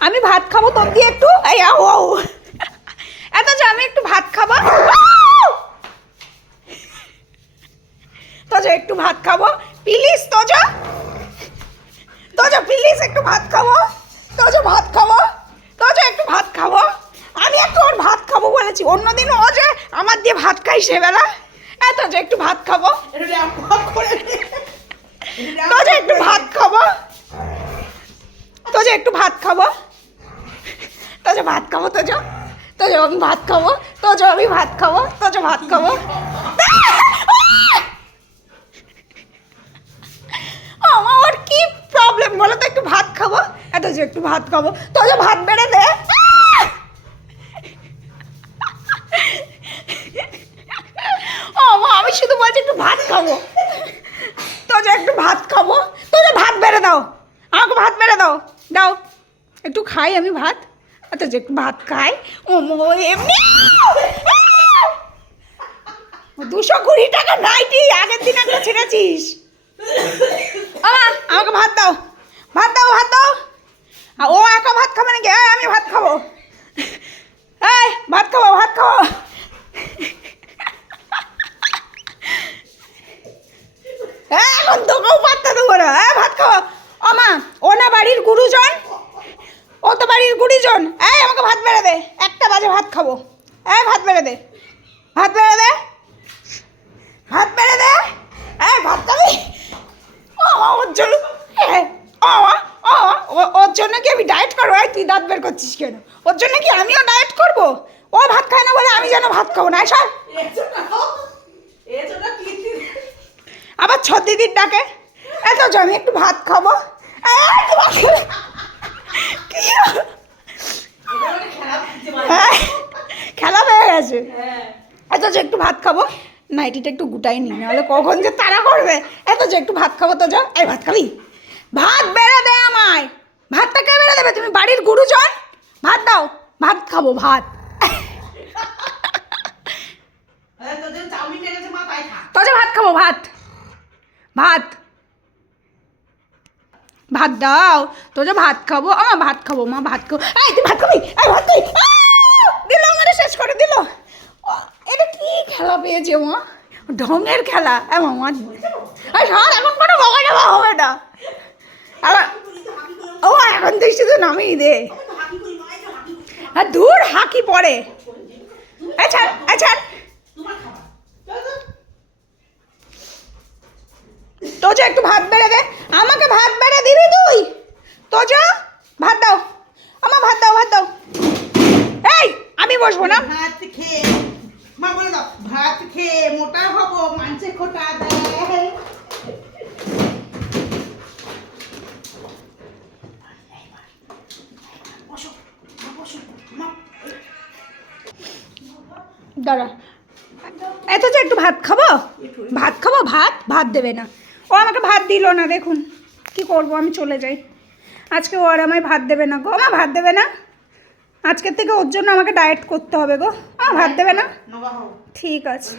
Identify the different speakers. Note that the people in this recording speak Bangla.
Speaker 1: আমি ভাত খাব, তোর দিয়ে একটু? এই আও আও এত যে আমি একটু ভাত খাব? তোজো, একটু ভাত খাব। প্লিজ, তোজো। তোজো, প্লিজ, একটু ভাত খাব। তোজো, ভাত খাব। তোজো, একটু ভাত খাব। আমি একটু ওর ভাত খাব বলেছি। অন্যদিন ও যে আমার দিয়ে ভাত খাই সেবেলা। এত যে একটু ভাত খাব। তোজো, একটু ভাত খাব। তোজো, একটু ভাত খাব। তোজো ভাত খাব, তোজো। তোজো আমি ভাত খাব, তোজো আমি ভাত খাব, তোজো ভাত খাব। আমার কি প্রবলেম বলো তো একটু ভাত খাব। এত যে একটু ভাত খাব। তো যে ভাত বেড়ে দে। আমি শুধু বলছি একটু ভাত খাব। তো যে একটু ভাত খাব। তো যে ভাত বেড়ে দাও। আমাকে ভাত বেড়ে দাও। দাও। একটু খাই আমি ভাত। এত যে ভাত খাই ও দুশো কুড়ি টাকা নাইটি আগের দিন একটা ছেড়েছিস। আমা আমাকে ভাত দাও। ভাত দাও ভাত দাও। ও একা ভাত খাবে নাকি? আমি ভাত খাব। এই, ভাত খাব ভাত খাব। এখন তোকেও পাত্তা দেবো না। হ্যাঁ ভাত খাব। আমা ও না বাড়ির গুরুজন? তো বাড়ির গুরুজন এই, আমাকে ভাত বেড়ে দে। একটা বাজে ভাত খাব। এই, ভাত বেড়ে দে। ভাত বেড়ে দে। ভাত বেড়ে দে। এই, ভাত খাবি? ওর জন্য ওর জন্য কি আমি ডায়েট করব? তুই দাঁত বের করছিস কেন? ওর জন্য কি আমিও ডায়েট করব? ও ভাত খায় না বলে আমি যেন ভাত খাব না? সব আবার ছ দিদির ডাকে। এত আমি একটু ভাত খাব। ভাত খাব। হ্যাঁ, খেলা হয়ে গেছে। এত যে একটু ভাত খাব নাইটিটা একটু গুটাই নি নাহলে কখন যে তারা করবে? এত যে একটু ভাত খাব তো যা এই ভাত খাবি? ভাত বেড়ে দে আমায়। ভাতটা কে বেড়ে দেবে? তুমি বাড়ির গুরুজন? ভাত দাও ভাত খাব ভাত। তো যে ভাত খাব ভাত। ভাত। ভাত দাও। তো যে ভাত খাব আমার ভাত খাব, মা ভাত খাব। এই ভাত খাবি? এই, ভাত খাবি? দিল আমারে, শেষ করে দিল। এটা কি খেলা পেয়েছে মা? ঢঙের খেলা। এ মামা এই, সর, এখন কোনো বকা দেওয়া হবে না। আবার ও, এখন তুই শুধু নামিয়ে দে। আর দূর হাঁকি পড়ে। তো যে একটু ভাত বেড়ে দে। আমাকে ভাত বেড়ে দিবি তুই? তো যা ভাত দাও। আমার ভাত দাও ভাত দাও। এই আমি বসবো না।
Speaker 2: ভাত খেয়ে মা বলে দাও ভাত খেয়ে মোটা হব মাংসে খোটা দেয়।
Speaker 1: দাঁড়া। এত যে একটু ভাত খাব? ভাত খাব ভাত? ভাত দেবে না। ও আমাকে ভাত দিল না দেখুন। কি করব আমি চলে যাই। আজকে ও আর আমায় ভাত দেবে না গো। আমার ভাত দেবে না? আজকের থেকে ওর জন্য আমাকে ডায়েট করতে হবে গো। আমার ভাত দেবে না? ঠিক আছে।